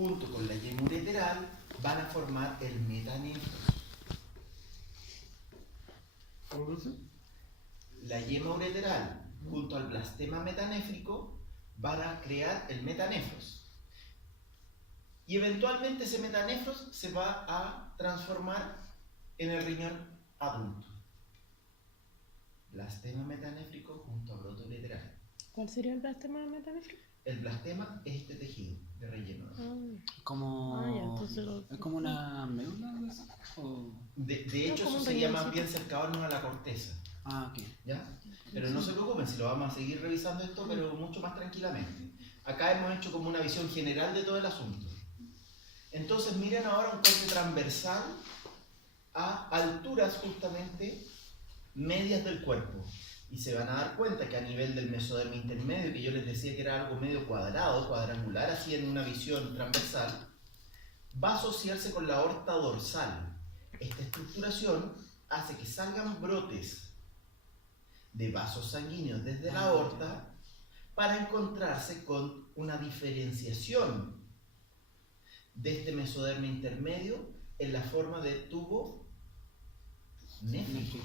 junto con la yema ureteral van a formar el metanefros. ¿Cómo dice? La yema ureteral junto al blastema metanéfrico van a crear el metanefros. Y eventualmente ese metanefros se va a transformar en el riñón adulto. Blastema metanéfrico junto a brote ureteral. ¿Cuál sería el blastema metanéfrico? El blastema es este tejido de relleno. Como, ya, entonces ¿es como una médula? ¿O? De hecho, como eso un sería más riñoncito. bien cercano a la corteza. Ah, ok. ¿Ya? Pero no se preocupen, si lo vamos a seguir revisando esto, pero mucho más tranquilamente. Acá hemos hecho como una visión general de todo el asunto. Entonces miren ahora un corte transversal a alturas justamente medias del cuerpo. Y se van a dar cuenta que a nivel del mesodermo intermedio, que yo les decía que era algo medio cuadrado, cuadrangular, así en una visión transversal, va a asociarse con la aorta dorsal. Esta estructuración hace que salgan brotes de vasos sanguíneos desde la aorta para encontrarse con una diferenciación de este mesodermo intermedio en la forma de tubo néfrico.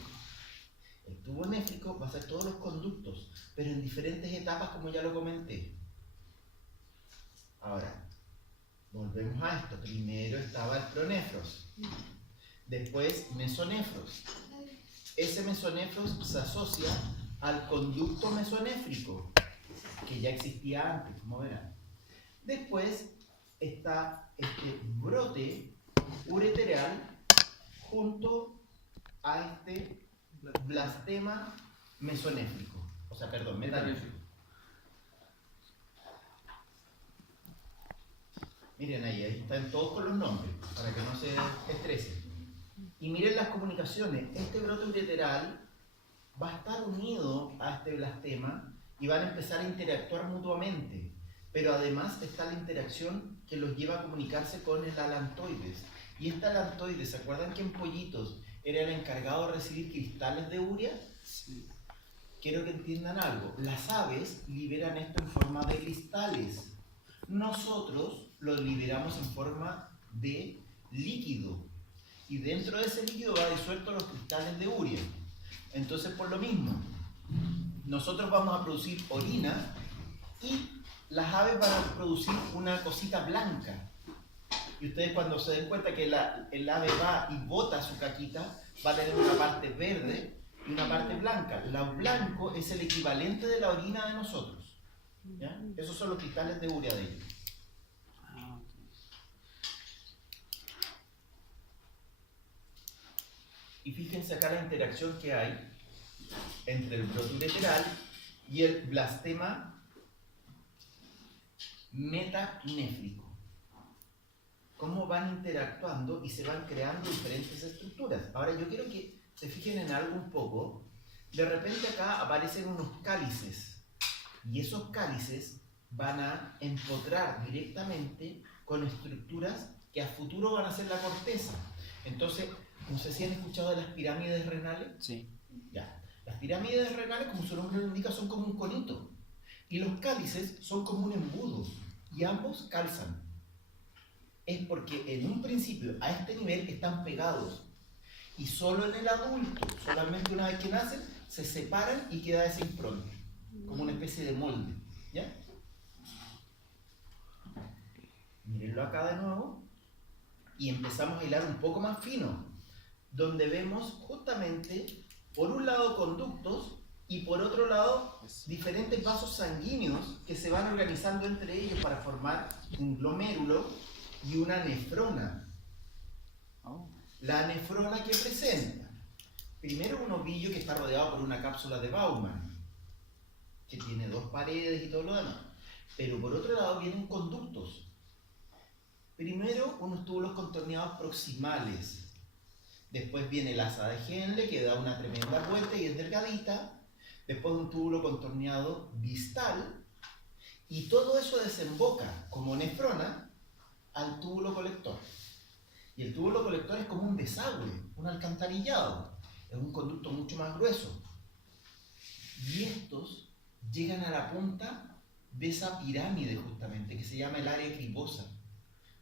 El tubo néfrico va a ser todos los conductos, pero en diferentes etapas, como ya lo comenté. Ahora, volvemos a esto. Primero estaba el pronefros, después mesonefros. Ese mesonefros se asocia al conducto mesonéfrico, que ya existía antes, como verán. Después está este brote ureteral junto a este blastema mesonéfrico, o sea, perdón, metanéfrico. Miren ahí están todos con los nombres, para que no se estresen. Y miren las comunicaciones, este brote ureteral va a estar unido a este blastema y van a empezar a interactuar mutuamente, pero además está la interacción que los lleva a comunicarse con el alantoides. Y este alantoides, ¿se acuerdan que en pollitos era el encargado de recibir cristales de urea? Sí. Quiero que entiendan algo. Las aves liberan esto en forma de cristales. Nosotros lo liberamos en forma de líquido. Y dentro de ese líquido va disuelto los cristales de urea. Entonces, por lo mismo, nosotros vamos a producir orina y las aves van a producir una cosita blanca. Y ustedes cuando se den cuenta que el ave va y bota su caquita, va a tener una parte verde y una parte blanca. Lo blanco es el equivalente de la orina de nosotros. ¿Ya? Esos son los cristales de urea de ellos. Ah, ok. Y fíjense acá la interacción que hay entre el brote ureteral y el blastema metanéfrico. Cómo van interactuando y se van creando diferentes estructuras. Ahora yo quiero que se fijen en algo un poco. De repente acá aparecen unos cálices y esos cálices van a empotrar directamente con estructuras que a futuro van a ser la corteza. Entonces, no sé si han escuchado de las pirámides renales. Sí. Ya. Las pirámides renales, como su nombre lo indica, son como un conito. Y los cálices son como un embudo. Y ambos calzan. Es porque en un principio, a este nivel, están pegados. Y solo en el adulto, solamente una vez que nacen, se separan y queda ese impronta. Como una especie de molde. ¿Ya? Mírenlo acá de nuevo. Y empezamos a hilar un poco más fino. Donde vemos justamente, por un lado, conductos y por otro lado, diferentes vasos sanguíneos que se van organizando entre ellos para formar un glomérulo y una nefrona. Oh. La nefrona que presenta, primero un ovillo que está rodeado por una cápsula de Baumann, que tiene dos paredes y todo lo demás. Pero por otro lado vienen conductos. Primero unos túbulos contorneados proximales. Después viene el asa de Henle, que da una tremenda vuelta y es delgadita. Después un túbulo contorneado distal. Y todo eso desemboca como nefrona al túbulo colector. Y el túbulo colector es como un desagüe, un alcantarillado. Es un conducto mucho más grueso. Y estos llegan a la punta de esa pirámide justamente, que se llama el área cribosa.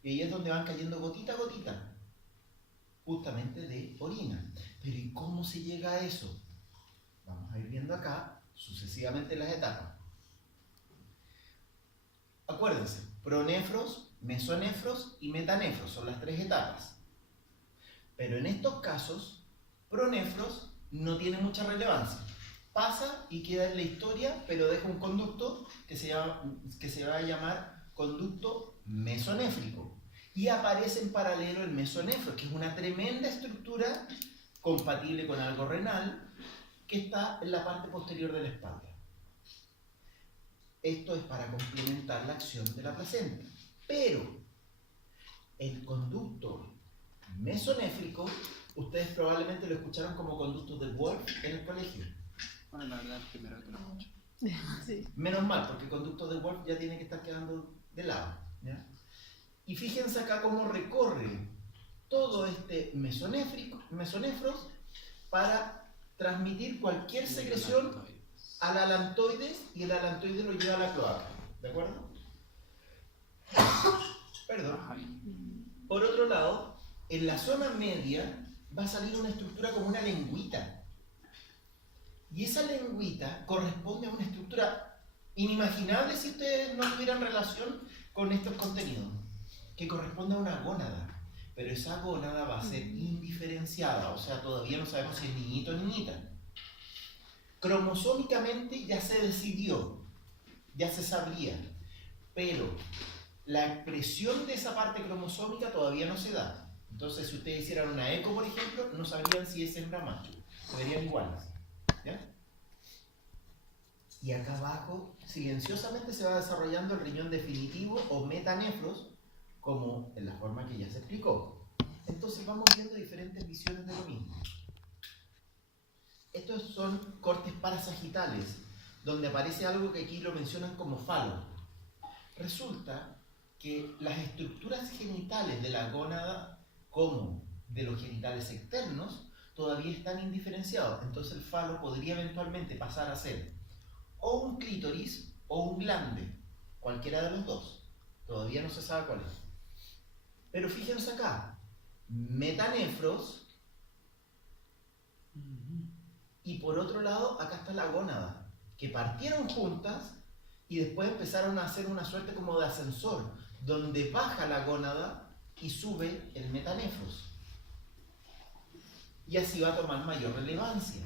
Y ahí es donde van cayendo gotita a gotita, justamente de orina. Pero ¿y cómo se llega a eso? Vamos a ir viendo acá sucesivamente las etapas. Acuérdense, pronefros, mesonefros y metanefros son las 3 etapas. Pero en estos casos, pronefros no tiene mucha relevancia. Pasa y queda en la historia, pero deja un conducto que se va a llamar conducto mesonéfrico. Y aparece en paralelo el mesonefro, que es una tremenda estructura compatible con algo renal, que está en la parte posterior de la espalda. Esto es para complementar la acción de la placenta. Pero el conducto mesonéfrico, ustedes probablemente lo escucharon como conducto de Wolf en el colegio. Bueno, la verdad, primero que lo escucho. Sí. Menos mal, porque el conducto de Wolf ya tiene que estar quedando de lado, ¿ya? Y fíjense acá cómo recorre todo este mesonefros para transmitir cualquier secreción al alantoides, y el alantoides lo lleva a la cloaca, ¿de acuerdo? Perdón. Por otro lado, en la zona media va a salir una estructura como una lengüita. Y esa lengüita corresponde a una estructura inimaginable si ustedes no tuvieran relación con estos contenidos, que corresponde a una gónada. Pero esa gónada va a ser indiferenciada, o sea, todavía no sabemos si es niñito o niñita. Cromosómicamente ya se decidió, ya se sabría, pero la expresión de esa parte cromosómica todavía no se da. Entonces, si ustedes hicieran una eco, por ejemplo, no sabrían si es hembra o macho, se verían iguales, ¿ya? Y acá abajo, silenciosamente se va desarrollando el riñón definitivo o metanefros, como en la forma que ya se explicó. Entonces vamos viendo diferentes visiones de lo mismo. Estos son cortes parasagitales, donde aparece algo que aquí lo mencionan como falo. Resulta que las estructuras genitales de la gónada, como de los genitales externos, todavía están indiferenciados. Entonces el falo podría eventualmente pasar a ser o un clítoris o un glande, cualquiera de los dos. Todavía no se sabe cuál es. Pero fíjense acá, metanefros, y por otro lado, acá está la gónada, que partieron juntas y después empezaron a hacer una suerte como de ascensor, donde baja la gónada y sube el metanefros. Y así va a tomar mayor relevancia.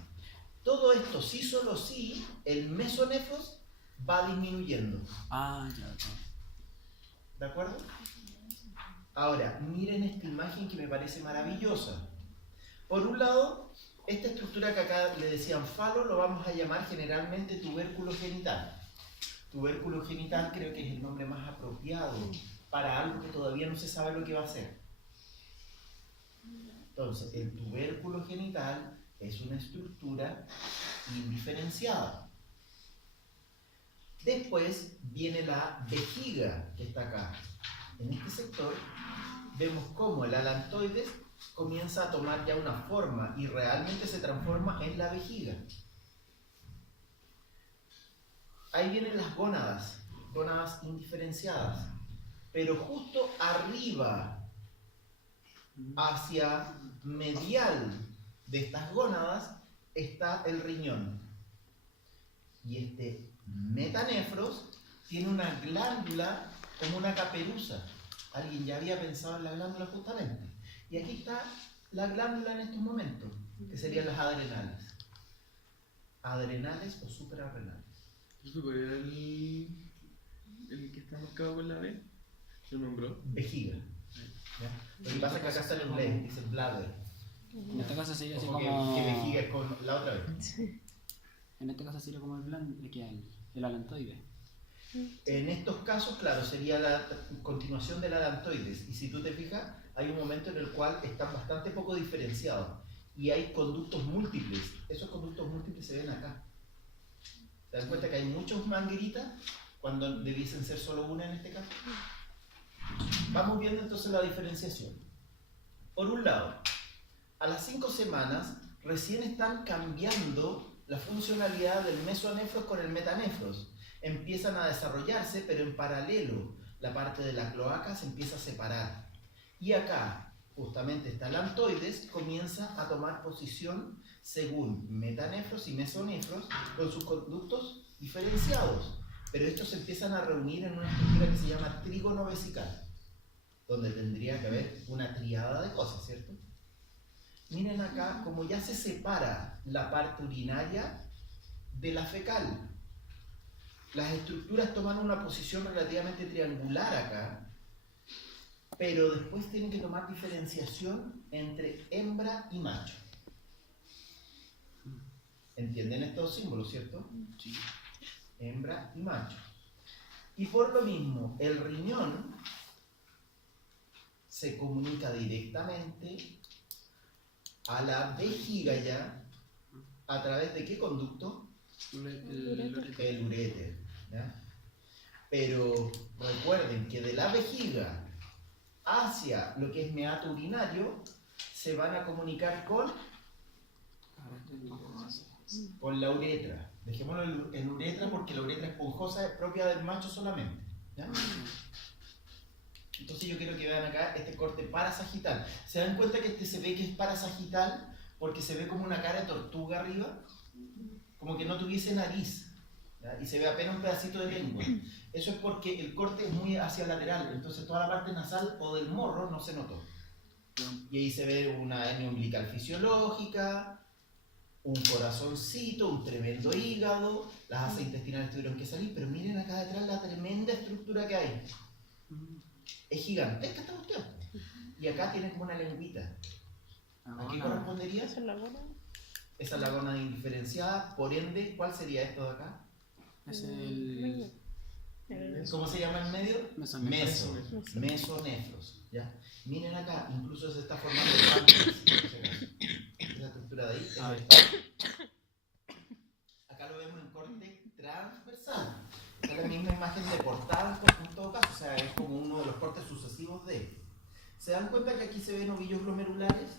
Todo esto, sí, solo sí, el mesonefros va disminuyendo. Ah, ya. ¿De acuerdo? Ahora, miren esta imagen que me parece maravillosa. Por un lado, esta estructura que acá le decían falo, lo vamos a llamar generalmente tubérculo genital. Tubérculo genital creo que es el nombre más apropiado para algo que todavía no se sabe lo que va a hacer. Entonces, el tubérculo genital es una estructura indiferenciada. Después viene la vejiga, que está acá. En este sector vemos cómo el alantoides comienza a tomar ya una forma y realmente se transforma en la vejiga. Ahí vienen las gónadas indiferenciadas, pero justo arriba, hacia medial de estas gónadas, está el riñón. Y este metanefros tiene una glándula como una caperuza. Alguien ya había pensado en la glándula justamente. Y aquí está la glándula en estos momentos, que serían las adrenales. Adrenales o suprarrenales. ¿Eso cuál era el que está marcado con la B? ¿Lo nombró? Vejiga. ¿Ya? Lo que pasa es que acá está en inglés, dice bladder. En este caso sería así Ojo como... que vejiga es con la otra vez. En este caso sería como el alantoide. En estos casos, claro, sería la continuación del alantoides. Y si tú te fijas, hay un momento en el cual están bastante poco diferenciados. Y hay conductos múltiples. Esos conductos múltiples se ven acá. ¿Te das cuenta que hay muchos mangueritas cuando debiesen ser solo una en este caso? Vamos viendo entonces la diferenciación. Por un lado, a las 5 semanas recién están cambiando la funcionalidad del mesonefros con el metanefros. Empiezan a desarrollarse, pero en paralelo. la parte de la cloaca se empieza a separar. Y acá, justamente esta lantoides comienza a tomar posición según metanefros y mesonefros con sus conductos diferenciados. Pero estos se empiezan a reunir en una estructura que se llama trígono vesical, donde tendría que haber una triada de cosas, ¿cierto? Miren acá como ya se separa la parte urinaria de la fecal. Las estructuras toman una posición relativamente triangular acá, pero después tienen que tomar diferenciación entre hembra y macho. ¿Entienden estos símbolos, cierto? Sí. Hembra y macho. Y por lo mismo, el riñón se comunica directamente a la vejiga ya, ¿a través de qué conducto? El uréter. ¿Ya? Pero recuerden que de la vejiga hacia lo que es meato urinario se van a comunicar con la uretra. Dejémoslo en uretra porque la uretra esponjosa es propia del macho solamente. ¿Ya? Entonces yo quiero que vean acá este corte parasagital. ¿Se dan cuenta que este se ve que es parasagital porque se ve como una cara de tortuga arriba? Como que no tuviese nariz, ¿ya? Y se ve apenas un pedacito de lengua. Eso es porque el corte es muy hacia lateral, entonces toda la parte nasal o del morro no se notó. Y ahí se ve una hernia umbilical fisiológica, un corazoncito, un tremendo hígado, las asas intestinales tuvieron que salir, pero miren acá detrás la tremenda estructura que hay. Es gigantesca esta cuestión. Y acá tiene como una lengüita. ¿A qué correspondería? ¿Esa es la bola? Esa es la gónada indiferenciada, por ende, ¿cuál sería esto de acá? Es el ¿Cómo se llama el medio? mesonefro. Mesonefros. ¿Ya? Miren acá, incluso se está formando esa estructura de ahí. A ver. Acá lo vemos en corte transversal. Esta es la misma imagen de portada en todo caso, o sea, es como uno de los cortes sucesivos de. ¿Se dan cuenta que aquí se ven ovillos glomerulares?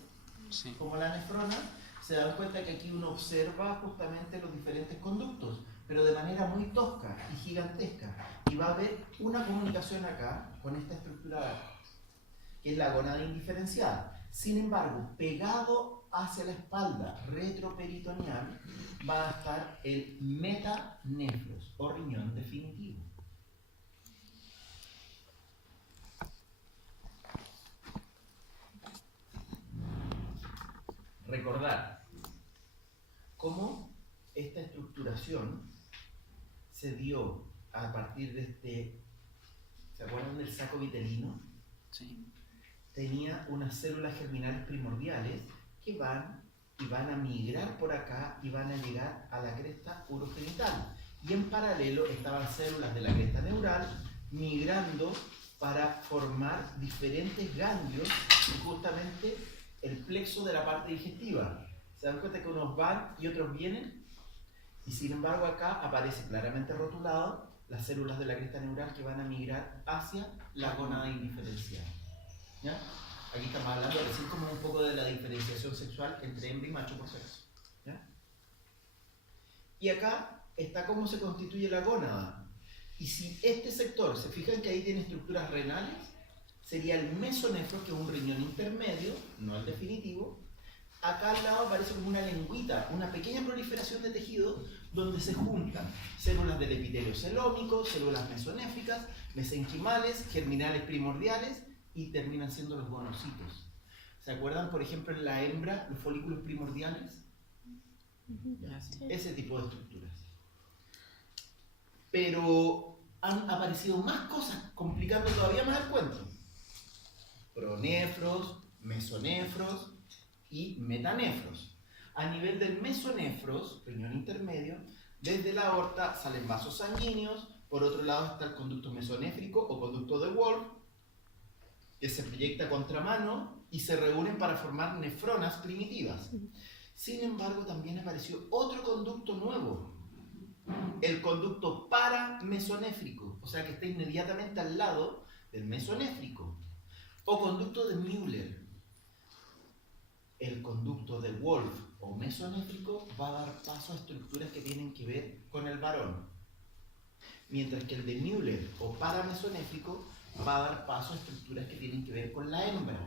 Sí. Como la nefrona. Se dan cuenta que aquí uno observa justamente los diferentes conductos, pero de manera muy tosca y gigantesca. Y va a haber una comunicación acá con esta estructura que es la gónada indiferenciada. Sin embargo, pegado hacia la espalda retroperitoneal va a estar el metanefros o riñón definitivo. Recordar cómo esta estructuración se dio a partir de este, ¿se acuerdan del saco vitelino? Sí. Tenía unas células germinales primordiales que van a migrar por acá y van a llegar a la cresta urogenital. Y en paralelo estaban células de la cresta neural migrando para formar diferentes ganglios y justamente el plexo de la parte digestiva. ¿Se dan cuenta que unos van y otros vienen? Y sin embargo acá aparece claramente rotulado las células de la cresta neural que van a migrar hacia la gónada indiferenciada. ¿Ya? Aquí estamos hablando recién como un poco de la diferenciación sexual entre hembra y macho por sexo. ¿Ya? Y acá está cómo se constituye la gónada. Y si este sector, se fijan que ahí tiene estructuras renales, sería el mesonefro, que es un riñón intermedio, no el definitivo. Acá al lado aparece como una lengüita, una pequeña proliferación de tejido donde se juntan células del epitelio celómico, células mesonéfricas, mesenquimales, germinales primordiales y terminan siendo los gonocitos. ¿Se acuerdan, por ejemplo, en la hembra, los folículos primordiales? Ya, Sí. ese tipo de estructuras. Pero han aparecido más cosas, complicando todavía más el cuento. Pronefros, mesonefros y metanefros. A nivel del mesonefros, riñón intermedio, desde la aorta salen vasos sanguíneos, por otro lado está el conducto mesonéfrico o conducto de Wolf, que se proyecta a contramano y se reúnen para formar nefronas primitivas. Sin embargo, también apareció otro conducto nuevo, el conducto paramesonéfrico, o sea que está inmediatamente al lado del mesonéfrico, o conducto de Müller. El conducto de Wolf o mesonéfrico va a dar paso a estructuras que tienen que ver con el varón. mientras que el de Müller o paramesonéfrico va a dar paso a estructuras que tienen que ver con la hembra.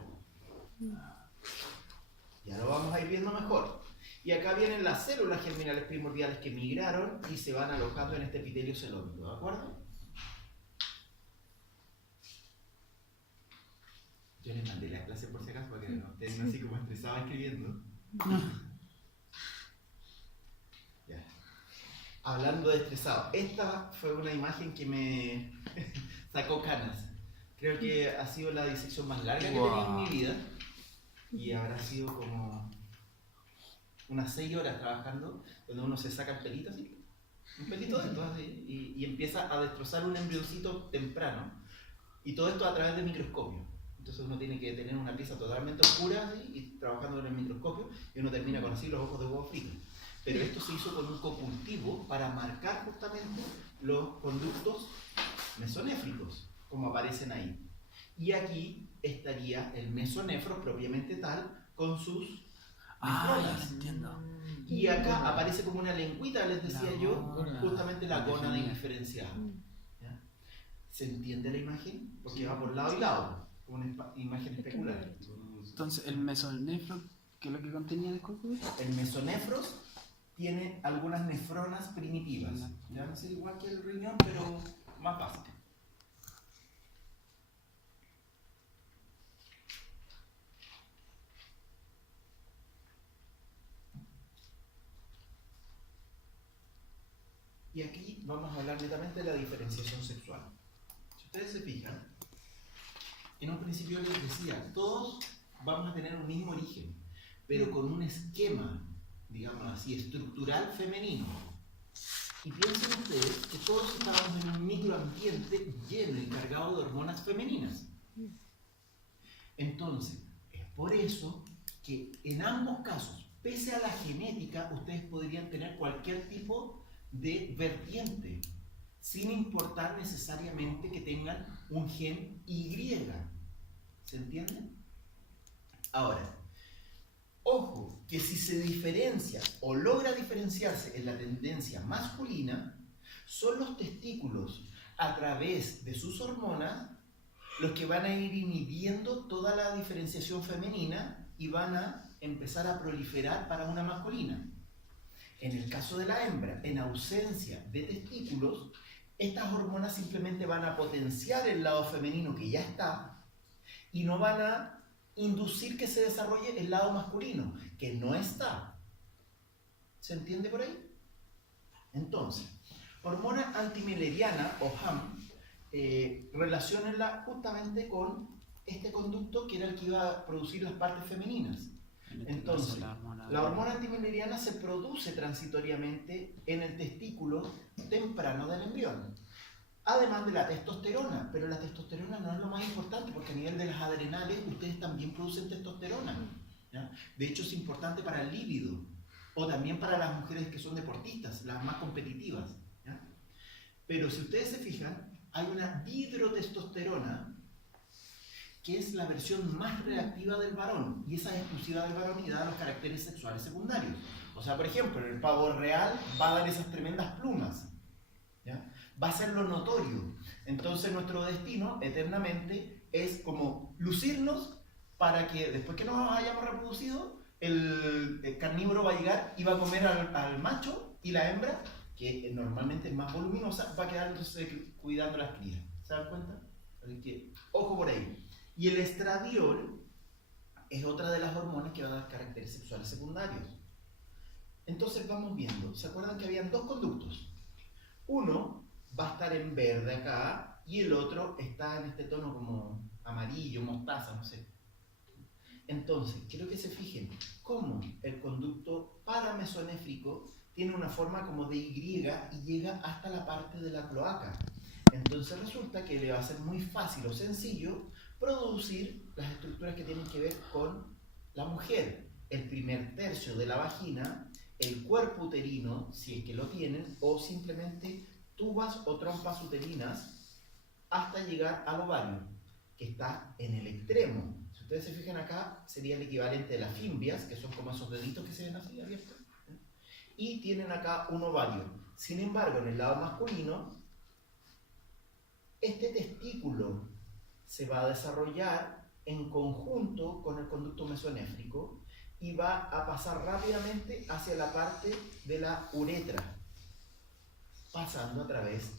Ya lo vamos a ir viendo mejor. Y acá vienen las células germinales primordiales que migraron y se van alojando en este epitelio celómico, ¿de acuerdo? Yo les mandé la clase por si acaso para que no estén así como estresados escribiendo. Ya. Hablando de estresado, esta fue una imagen que me sacó canas. Creo que ha sido la disección más larga que he tenido en mi vida. Y habrá sido como unas 6 horas trabajando, donde uno se saca el pelito así, un pelito de esto así, y empieza a destrozar un embrioncito temprano. Y todo esto a través del microscopio. Entonces uno tiene que tener una pieza totalmente oscura así, y trabajando en el microscopio, y uno termina con así los ojos de huevo frito. Pero esto se hizo con un cocultivo para marcar justamente los conductos mesonéfricos, como aparecen ahí. Y aquí estaría el mesonefro propiamente tal, con sus nefronas. Entiendo. Y acá aparece como una lengüita, les decía yo, gónada. justamente la gónada Definida. indiferenciada. ¿Ya? ¿Se entiende la imagen? Porque va por lado y lado, como una imagen especular. Entonces, el mesonefro, ¿qué es lo que contenía, disculpe? El mesonefros tiene algunas nefronas primitivas. Ya no sé, igual que el riñón, pero más básico. Y aquí vamos a hablar netamente de la diferenciación sexual. Si ustedes se fijan, en un principio les decía, todos vamos a tener un mismo origen, pero con un esquema, digamos así, estructural femenino. Y piensen ustedes que todos estábamos en un microambiente lleno y cargado de hormonas femeninas. Entonces, es por eso que en ambos casos, pese a la genética, ustedes podrían tener cualquier tipo de vertiente, sin importar necesariamente que tengan un gen Y. ¿Se entiende? Ahora, ojo, que si se diferencia o logra diferenciarse en la tendencia masculina, son los testículos a través de sus hormonas los que van a ir inhibiendo toda la diferenciación femenina y van a empezar a proliferar para una masculina. En el caso de la hembra, en ausencia de testículos, estas hormonas simplemente van a potenciar el lado femenino que ya está y no van a inducir que se desarrolle el lado masculino, que no está. ¿Se entiende por ahí? Entonces, hormona antimileriana o HAM, relaciónenla justamente con este conducto que era el que iba a producir las partes femeninas. Entonces, la hormona antimileriana se produce transitoriamente en el testículo temprano del embrión. Además de la testosterona, pero la testosterona no es lo más importante porque a nivel de las adrenales ustedes también producen testosterona, ¿ya? De hecho es importante para el líbido o también para las mujeres que son deportistas, las más competitivas, ¿ya? Pero si ustedes se fijan, hay una dihidrotestosterona que es la versión más reactiva del varón, y esa es exclusiva del varón y da los caracteres sexuales secundarios. O sea, por ejemplo, en el pavo real va a dar esas tremendas plumas, ¿ya? Va a ser lo notorio. Entonces nuestro destino eternamente es como lucirnos para que después que nos hayamos reproducido, el carnívoro va a llegar y va a comer al macho, y la hembra, que normalmente es más voluminosa, va a quedar entonces cuidando las crías. ¿Se dan cuenta? Así que, ojo por ahí. Y el estradiol es otra de las hormonas que va a dar caracteres sexuales secundarios. Entonces vamos viendo. ¿Se acuerdan que habían dos conductos? Uno va a estar en verde acá y el otro está en este tono como amarillo, mostaza, no sé. Entonces, quiero que se fijen cómo el conducto paramesonéfrico tiene una forma como de Y y llega hasta la parte de la cloaca. Entonces resulta que le va a ser muy fácil o sencillo producir las estructuras que tienen que ver con la mujer. El primer tercio de la vagina, el cuerpo uterino, si es que lo tienen, o simplemente tubas o trompas uterinas hasta llegar al ovario, que está en el extremo. Si ustedes se fijan acá, sería el equivalente de las fimbias, que son como esos deditos que se ven así abiertos, y tienen acá un ovario. Sin embargo, en el lado masculino este testículo se va a desarrollar en conjunto con el conducto mesonéfrico y va a pasar rápidamente hacia la parte de la uretra, pasando a través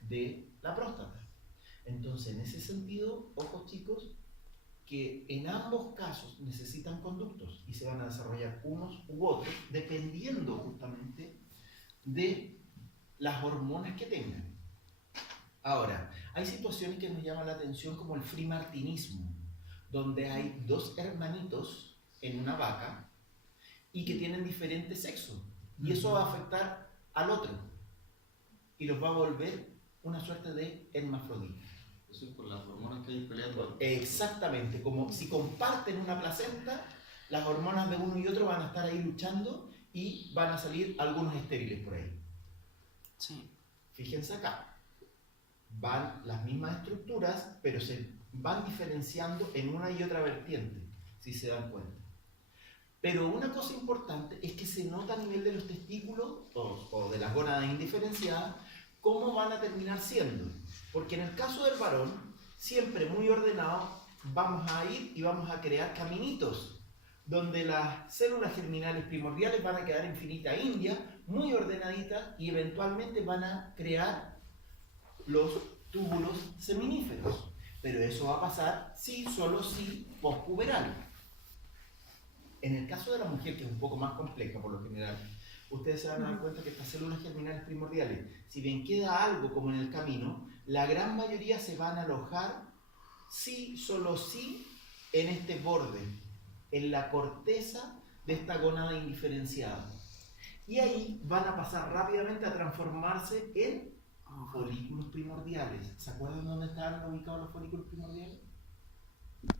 de la próstata. Entonces, en ese sentido, ojos chicos, que en ambos casos necesitan conductos y se van a desarrollar unos u otros dependiendo justamente de las hormonas que tengan. Ahora, hay situaciones que nos llaman la atención como el frimartinismo, donde hay dos hermanitos en una vaca y que tienen diferente sexo. Y eso va a afectar al otro y los va a volver una suerte de hermafrodita. Eso es por las hormonas que hay peleando. Exactamente, como si comparten una placenta, las hormonas de uno y otro van a estar ahí luchando y van a salir algunos estériles por ahí. Sí. Fíjense acá, van las mismas estructuras, pero se van diferenciando en una y otra vertiente, si se dan cuenta. Pero una cosa importante es que se nota a nivel de los testículos o de las gónadas indiferenciadas cómo van a terminar siendo. Porque en el caso del varón, siempre muy ordenado, vamos a ir y vamos a crear caminitos, donde las células germinales primordiales van a quedar en finita india, muy ordenaditas, y eventualmente van a crear los túbulos seminíferos. Pero eso va a pasar solo si pospuberal. En el caso de la mujer, que es un poco más compleja por lo general, ustedes se van a dar cuenta que estas células germinales primordiales, si bien queda algo como en el camino, la gran mayoría se van a alojar solo en este borde, en la corteza de esta gónada indiferenciada. Y ahí van a pasar rápidamente a transformarse en folículos primordiales. ¿Se acuerdan dónde estaban ubicados los folículos primordiales?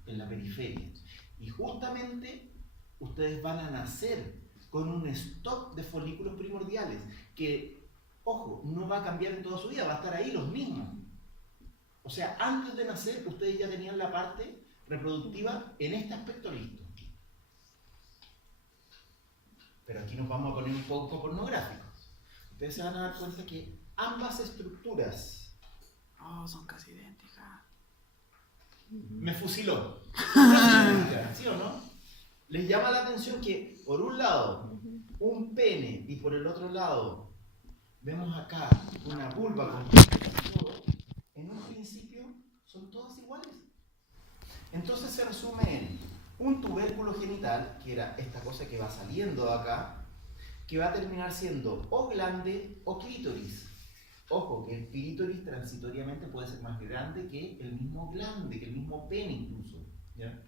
En la periferia. Y justamente ustedes van a nacer con un stock de folículos primordiales que, ojo, no va a cambiar en toda su vida, va a estar ahí los mismos. O sea, antes de nacer ustedes ya tenían la parte reproductiva en este aspecto listo. Pero aquí nos vamos a poner un poco pornográficos. Ustedes se van a dar cuenta que ambas estructuras... son casi idénticas. Me fusiló. ¿Sí o no? Les llama la atención que por un lado un pene y por el otro lado vemos acá una vulva con todo. En un principio son todas iguales. Entonces se resume en un tubérculo genital, que era esta cosa que va saliendo de acá, que va a terminar siendo o glande o clítoris. Ojo, que el clítoris transitoriamente puede ser más grande que el mismo glande, que el mismo pene incluso. ¿Ya?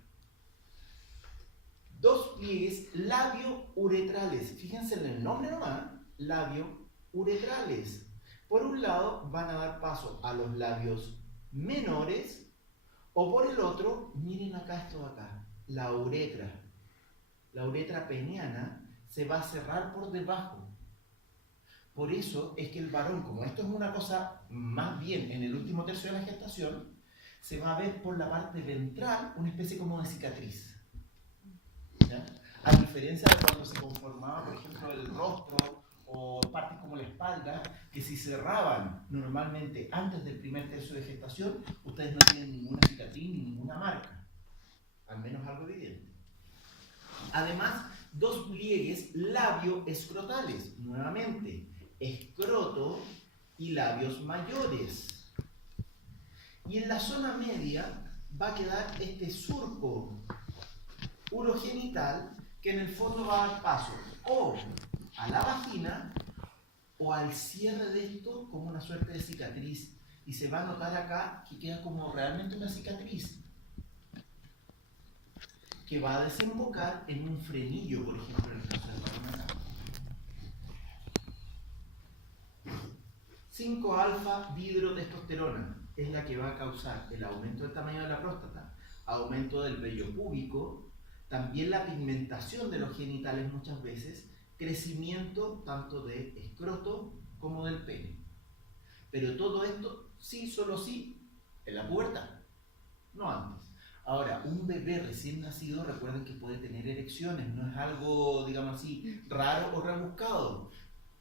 Dos pliegues labio-uretrales. Fíjense en el nombre nomás, labio-uretrales. Por un lado van a dar paso a los labios menores, o por el otro, miren acá esto de acá, la uretra. La uretra peniana se va a cerrar por debajo. Por eso es que el varón, como esto es una cosa más bien en el último tercio de la gestación, se va a ver por la parte ventral una especie como de cicatriz. ¿Ya? A diferencia de cuando se conformaba, por ejemplo, el rostro o partes como la espalda, que si cerraban normalmente antes del primer tercio de gestación, ustedes no tienen ninguna cicatriz ni ninguna marca, al menos algo evidente. Además, dos pliegues labio-escrotales, nuevamente, escroto y labios mayores. Y en la zona media va a quedar este surco urogenital que en el fondo va a dar paso o a la vagina o al cierre de esto como una suerte de cicatriz, y se va a notar acá que queda como realmente una cicatriz que va a desembocar en un frenillo, por ejemplo, en el caso del varón acá. 5-alfa dihidrotestosterona es la que va a causar el aumento del tamaño de la próstata, aumento del vello púbico, también la pigmentación de los genitales muchas veces, crecimiento tanto de escroto como del pene. Pero todo esto solo en la pubertad, no antes. Ahora, un bebé recién nacido, recuerden que puede tener erecciones, no es algo, digamos así, raro o rebuscado.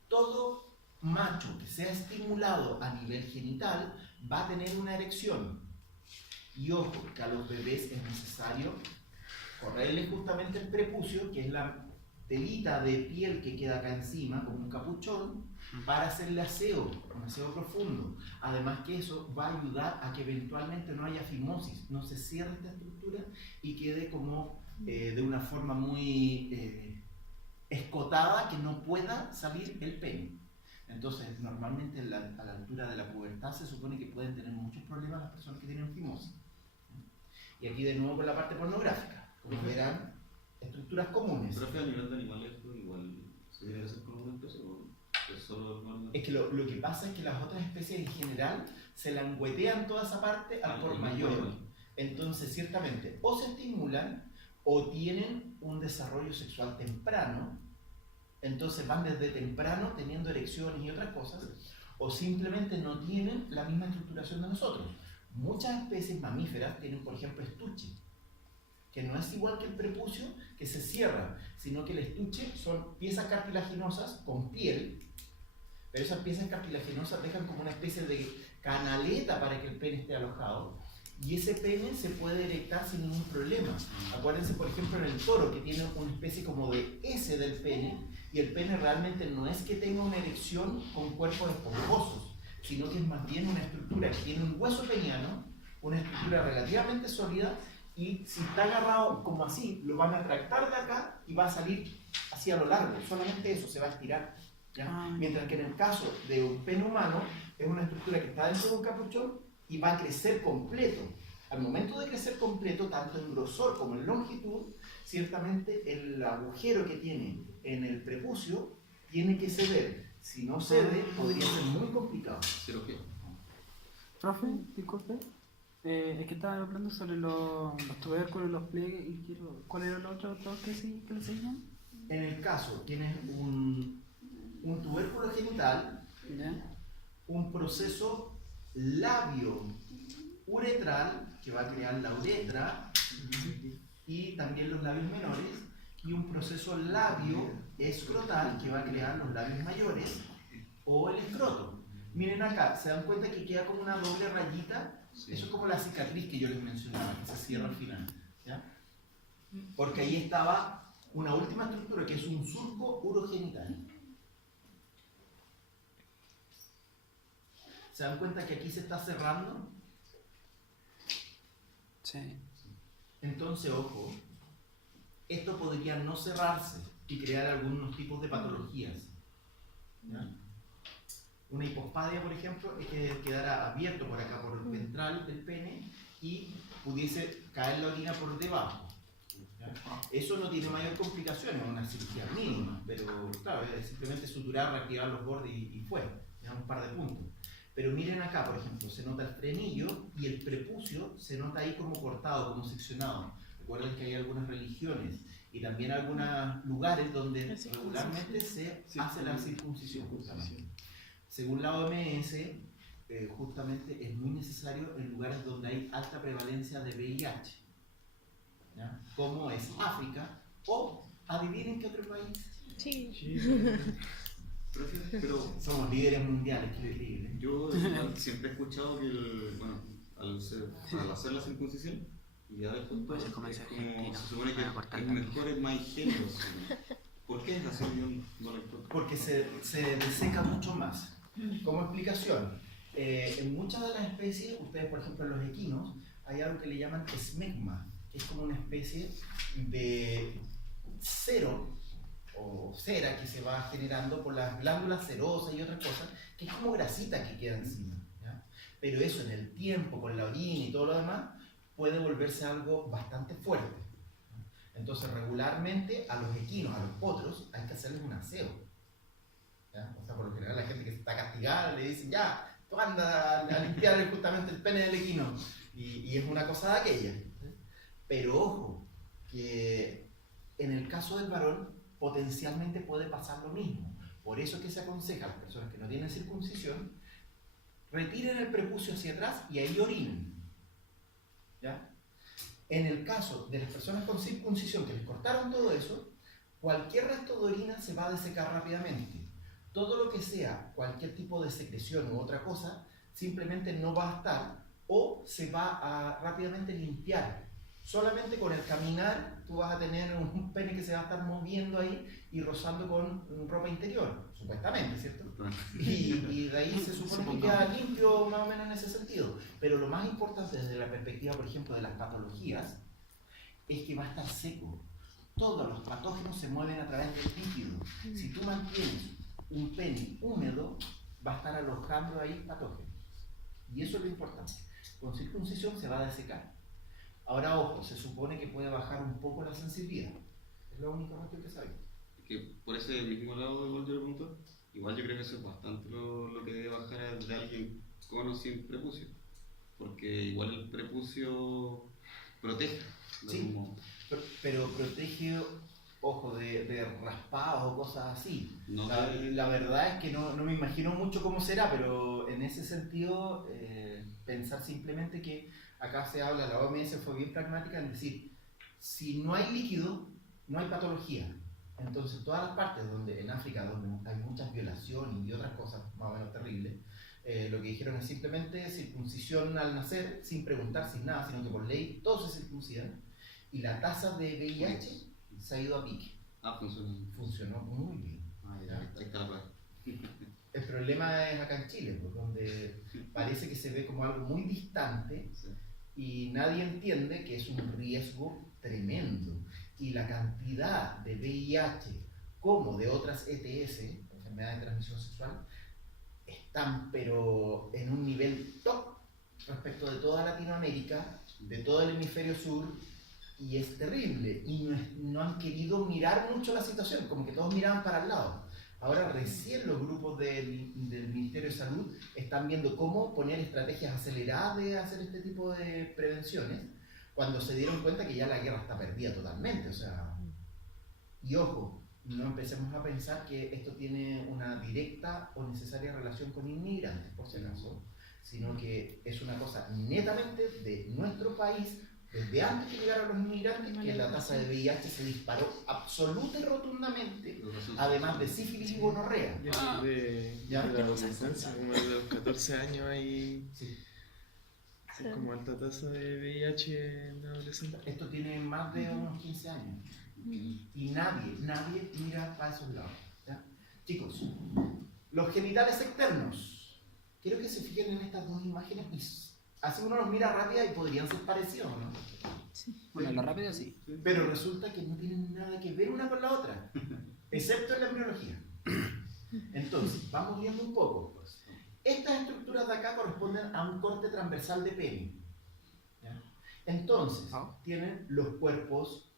Todo macho que sea estimulado a nivel genital va a tener una erección. Y ojo, que a los bebés es necesario correrles justamente el prepucio, que es la telita de piel que queda acá encima, como un capuchón, para hacerle aseo, un aseo profundo. Además que eso va a ayudar a que eventualmente no haya fimosis, no se cierre esta estructura y quede como de una forma muy escotada, que no pueda salir el pene. Entonces, normalmente a la altura de la pubertad se supone que pueden tener muchos problemas las personas que tienen fimosis. Y aquí de nuevo con la parte pornográfica, como verán, estructuras comunes. Pero a nivel de animales esto igual se debe hacer con una especie o es solo normal. Es que lo que pasa es que las otras especies en general se languetean toda esa parte al por mayor. Entonces, ciertamente, o se estimulan o tienen un desarrollo sexual temprano, entonces van desde temprano teniendo erecciones y otras cosas, o simplemente no tienen la misma estructuración de nosotros. Muchas especies mamíferas tienen, por ejemplo, estuche, que no es igual que el prepucio, que se cierra, sino que el estuche son piezas cartilaginosas con piel, pero esas piezas cartilaginosas dejan como una especie de canaleta para que el pene esté alojado, y ese pene se puede erectar sin ningún problema. Acuérdense, por ejemplo, en el toro, que tiene una especie como de S del pene, y el pene realmente no es que tenga una erección con cuerpos esponjosos, sino que es más bien una estructura que tiene un hueso peniano, una estructura relativamente sólida, y si está agarrado como así, lo van a tractar de acá y va a salir así a lo largo, solamente eso, se va a estirar, ¿ya? Mientras que en el caso de un pene humano, es una estructura que está dentro de un capuchón y va a crecer completo. Al momento de crecer completo, tanto en grosor como en longitud, ciertamente el agujero que tiene en el prepucio tiene que ceder. Si no cede, podría ser muy complicado. ¿Cirugía? Profe, disculpe. Es que estaba hablando sobre los tubérculos, los pliegues y quiero... ¿Cuáles eran los otros dos que le seguían? En el caso, tienes un tubérculo genital, ¿Ya? un proceso labio-uretral que va a crear la uretra y también los labios menores, y un proceso labio-escrotal que va a crear los labios mayores o el escroto. Miren acá, ¿se dan cuenta que queda como una doble rayita? Sí. Eso es como la cicatriz que yo les mencionaba, que se cierra al final, ¿ya? Porque ahí estaba una última estructura que es un surco urogenital. ¿Se dan cuenta que aquí se está cerrando? Sí. Entonces, ojo, esto podría no cerrarse y crear algunos tipos de patologías, ¿ya? Una hipospadia, por ejemplo, es que quedara abierto por acá, por el ventral del pene, y pudiese caer la orina por debajo, ¿ya? Eso no tiene mayor complicación, es una cirugía mínima, pero claro, es simplemente suturar, reactivar los bordes y fue, ya un par de puntos. Pero miren acá, por ejemplo, se nota el frenillo y el prepucio se nota ahí como cortado, como seccionado. Recuerden que hay algunas religiones y también algunos lugares donde regularmente se hace la circuncisión, justamente. Según la OMS, justamente es muy necesario en lugares donde hay alta prevalencia de VIH, ¿ya? Como es África, o adivinen qué otro país. Sí. Pero somos líderes mundiales, qué increíble. Yo siempre he escuchado que al hacer la circuncisión y ya después Puede ser como como se supone que es mejor, es más higiénico. ¿Por qué es así? Yo no lo entiendo. Porque se deseca mucho más. Como explicación, en muchas de las especies, ustedes por ejemplo en los equinos, hay algo que le llaman esmegma, que es como una especie de cero o cera que se va generando por las glándulas serosas y otras cosas, que es como grasita que queda encima, ¿ya? Pero eso en el tiempo, con la orina y todo lo demás, puede volverse algo bastante fuerte. Entonces regularmente a los equinos, a los potros, hay que hacerles un aseo, ¿ya? O sea, por lo general la gente que está castigada le dicen, ya, tú anda a limpiar justamente el pene del equino, y es una cosa de aquella. Pero ojo, que en el caso del varón potencialmente puede pasar lo mismo. Por eso es que se aconseja a las personas que no tienen circuncisión, retiren el prepucio hacia atrás y ahí orinen, ¿ya? En el caso de las personas con circuncisión que les cortaron todo eso, cualquier resto de orina se va a desecar rápidamente. Todo lo que sea cualquier tipo de secreción u otra cosa simplemente no va a estar o se va a rápidamente limpiar. Solamente con el caminar tú vas a tener un pene que se va a estar moviendo ahí y rozando con ropa interior, supuestamente, ¿cierto? Y de ahí se supone que queda limpio más o menos en ese sentido. Pero lo más importante desde la perspectiva, por ejemplo, de las patologías, es que va a estar seco. Todos los patógenos se mueven a través del líquido. Si tú mantienes un pene húmedo, va a estar alojando ahí patógenos. Y eso es lo importante. Con circuncisión se va a desecar. Ahora, ojo, se supone que puede bajar un poco la sensibilidad. Es la única cuestión que sabemos. Que por ese mismo lado, igual yo le pregunto, igual yo creo que eso es bastante lo que debe bajar de alguien con o sin prepucio. Porque igual el prepucio protege. Sí, pero protege, ojo, de raspados o cosas así. No, La verdad es que no me imagino mucho cómo será, pero en ese sentido, pensar simplemente que acá se habla, la OMS fue bien pragmática en decir, si no hay líquido, no hay patología. Entonces, todas las partes donde en África, donde hay muchas violaciones y otras cosas más o menos terribles, lo que dijeron es simplemente circuncisión al nacer, sin preguntar, sin nada, sino que por ley todos se circuncidan. Y la tasa de VIH se ha ido a pique. funcionó. Funcionó muy bien. Ahí está la prueba. El problema es acá en Chile, pues, donde parece que se ve como algo muy distante Sí. y nadie entiende que es un riesgo tremendo. Y la cantidad de VIH como de otras ETS, enfermedades de transmisión sexual, están pero en un nivel top respecto de toda Latinoamérica, de todo el hemisferio sur, y es terrible. Y no han querido mirar mucho la situación, como que todos miraban para el lado. Ahora recién los grupos del Ministerio de Salud están viendo cómo poner estrategias aceleradas de hacer este tipo de prevenciones, cuando se dieron cuenta que ya la guerra está perdida totalmente. O sea, y ojo, no empecemos a pensar que esto tiene una directa o necesaria relación con inmigrantes, por si acaso, sino que es una cosa netamente de nuestro país. Desde antes que llegaron los inmigrantes, que la tasa de VIH se disparó absoluta y rotundamente, además de sífilis y gonorrea. De la adolescencia, como de los 14 años hay Sí. como alta tasa de VIH en adolescentes. Esto tiene más de unos 15 años y nadie mira para esos lados. ¿Ya? Chicos, los genitales externos. Quiero que se fijen en estas dos imágenes y así uno los mira rápida y podrían ser parecidos, ¿no? Bueno, la rápida sí. Pero resulta que no tienen nada que ver una con la otra, excepto en la embriología. Entonces, vamos viendo un poco. Pues. Estas estructuras de acá corresponden a un corte transversal de pene. ¿Ya? Entonces, tienen los cuerpos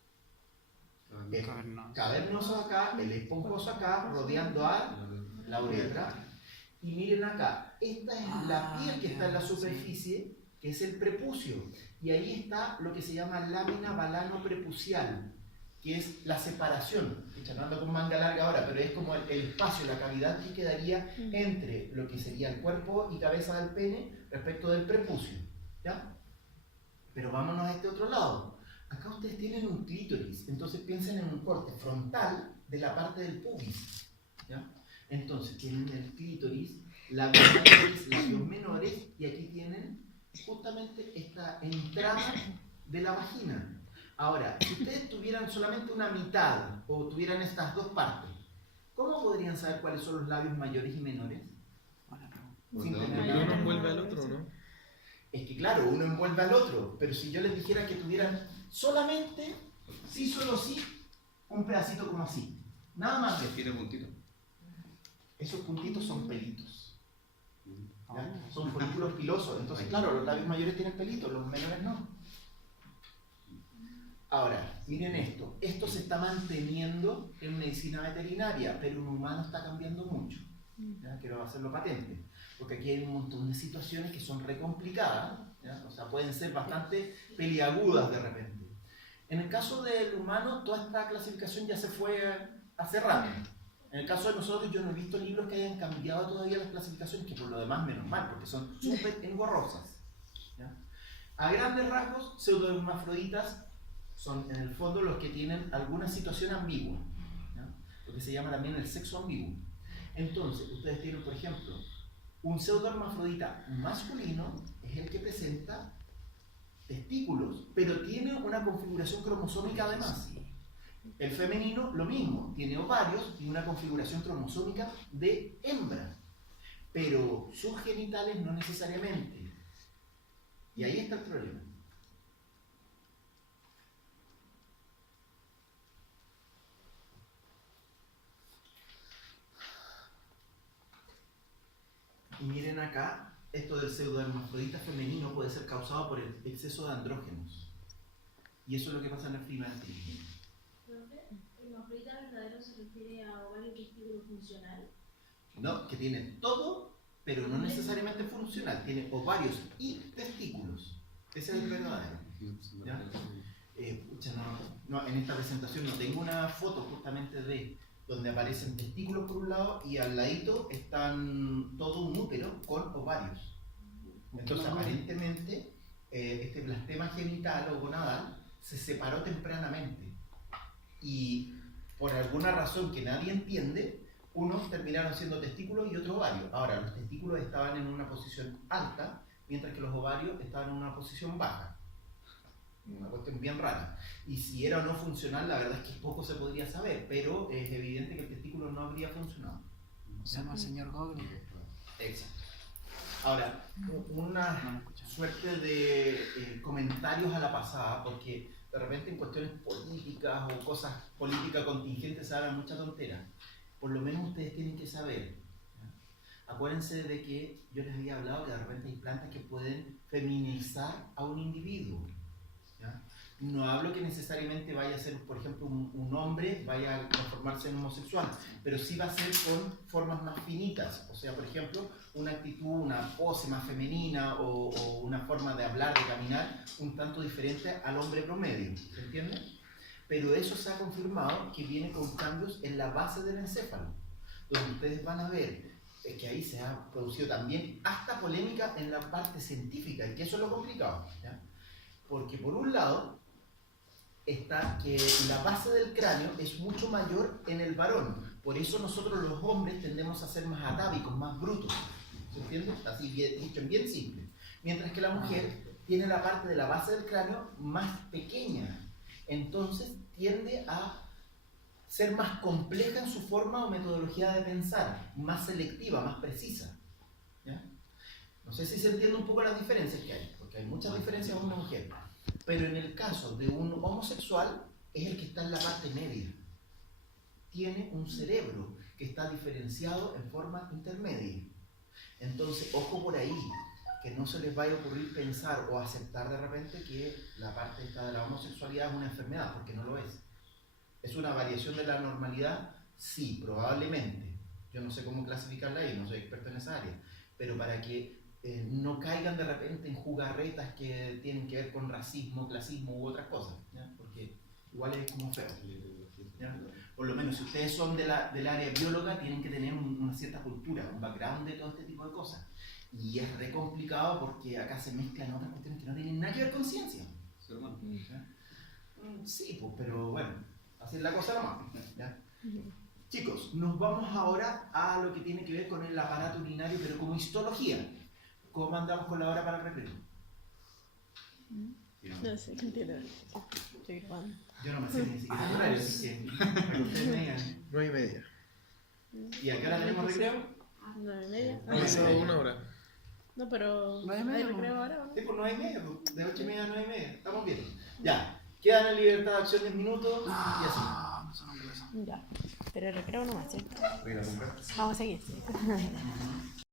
cavernosos acá, el esponjoso acá, rodeando a la uretra. Y miren acá, esta es la piel que está en la superficie, que es el prepucio. Y ahí está lo que se llama lámina balano-prepucial, que es la separación. No ando con manga larga ahora, pero es como el espacio, la cavidad que quedaría entre lo que sería el cuerpo y cabeza del pene respecto del prepucio. ¿Ya? Pero vámonos a este otro lado. Acá ustedes tienen un clítoris, entonces piensen en un corte frontal de la parte del pubis. ¿Ya? Entonces tienen el clítoris, labios mayores, labios menores, y aquí tienen justamente esta entrada de la vagina. Ahora, si ustedes tuvieran solamente una mitad o tuvieran estas dos partes, ¿cómo podrían saber cuáles son los labios mayores y menores? Sin tener Uno envuelve al otro, ¿no? Es que claro, uno envuelve al otro, pero si yo les dijera que tuvieran solamente, solo sí, un pedacito como así, nada más. Define puntito. Esos puntitos son pelitos. ¿Ya? Son folículos pilosos. Entonces, claro, los labios mayores tienen pelitos, los menores no. Ahora, miren esto. Esto se está manteniendo en medicina veterinaria, pero en humano está cambiando mucho. ¿Ya? Quiero hacerlo patente. Porque aquí hay un montón de situaciones que son re complicadas. ¿Ya? O sea, pueden ser bastante peliagudas de repente. En el caso del humano, toda esta clasificación ya se fue hace rato. En el caso de nosotros, yo no he visto libros que hayan cambiado todavía las clasificaciones, que por lo demás menos mal, porque son súper engorrosas. ¿Ya? A grandes rasgos, pseudohermafroditas son en el fondo los que tienen alguna situación ambigua, ¿ya? Lo que se llama también el sexo ambiguo. Entonces, ustedes tienen, por ejemplo, Un pseudohermafrodita masculino es el que presenta testículos, pero tiene una configuración cromosómica además. El femenino, lo mismo, tiene ovarios y una configuración cromosómica de hembra, pero sus genitales no necesariamente. Y ahí está el problema. Y miren acá, esto del pseudohermafrodita femenino puede ser causado por el exceso de andrógenos. Y eso es lo que pasa en la climateria. Profe, ¿el hermafrodita verdadero se refiere a ovario y testículo funcional? No, que tiene todo, pero no necesariamente funcional. Tiene ovarios y testículos. Ese es el verdadero. ¿Ya? Pucha, no, en esta presentación no tengo una foto justamente de donde aparecen testículos por un lado y al ladito están todo un útero con ovarios. Entonces aparentemente este blastema genital o gonadal se separó tempranamente y por alguna razón que nadie entiende, unos terminaron siendo testículos y otros ovarios. Ahora, los testículos estaban en una posición alta, mientras que los ovarios estaban en una posición baja. Una cuestión bien rara. Y si era o no funcional, la verdad es que poco se podría saber, pero es evidente que el testículo no habría funcionado. Se llama el señor Google. Exacto. Ahora, una suerte de comentarios a la pasada, porque de repente en cuestiones políticas o cosas políticas contingentes se hablan mucha tontera. Por lo menos ustedes tienen que saber. ¿Ya? Acuérdense de que yo les había hablado que de repente hay plantas que pueden feminizar a un individuo. ¿Ya? No hablo que necesariamente vaya a ser, por ejemplo, un hombre vaya a transformarse en homosexual, pero sí va a ser con formas más finitas. O sea, por ejemplo, una actitud, una pose más femenina o una forma de hablar, de caminar, un tanto diferente al hombre promedio. ¿Se entiende? Pero eso se ha confirmado que viene con cambios en la base del encéfalo, donde ustedes van a ver que ahí se ha producido también hasta polémica en la parte científica, y que eso es lo complicado. ¿Ya? Porque por un lado está que la base del cráneo es mucho mayor en el varón. Por eso nosotros los hombres tendemos a ser más atávicos, más brutos. ¿Se entiende? Así dicho bien simple. Mientras que la mujer tiene la parte de la base del cráneo más pequeña. Entonces tiende a ser más compleja en su forma o metodología de pensar, más selectiva, más precisa. ¿Ya? No sé si se entiende un poco las diferencias que hay, porque hay muchas diferencias en una mujer. Pero en el caso de un homosexual, es el que está en la parte media. Tiene un cerebro que está diferenciado en forma intermedia. Entonces, ojo por ahí, que no se les vaya a ocurrir pensar o aceptar de repente que la parte esta de la homosexualidad es una enfermedad, porque no lo es. ¿Es una variación de la normalidad? Sí, probablemente. Yo no sé cómo clasificarla ahí, no soy experto en esa área. Pero para que no caigan de repente en jugarretas que tienen que ver con racismo, clasismo u otras cosas, ¿ya? Porque igual es como feo. ¿Ya? Por lo menos si ustedes son del área bióloga, tienen que tener una cierta cultura, un background de todo este tipo de cosas. Y es re complicado porque acá se mezclan otras cuestiones que no tienen nada que ver con ciencia. Sí, pues, pero bueno, así es la cosa nomás. ¿Ya? Chicos, nos vamos ahora a lo que tiene que ver con el aparato urinario, pero como histología. ¿Cómo andamos con la hora para el recreo? No sé, entiendo. Estoy grabando. Yo no me sé ni siquiera el horario, así que para que ustedes me digan. 9:30. ¿Y a qué hora tenemos recreo? 9:30. Ha pasado una hora. No, pero. 9:30, ¿hay ¿no? recreo ahora o no? Sí, por 9:30, pues, de 8:30 a 9:30. Estamos bien. Ya, quedan en libertad de acción 10 minutos y así. Ya. Pero el recreo no va, ¿cierto? Vamos a seguir.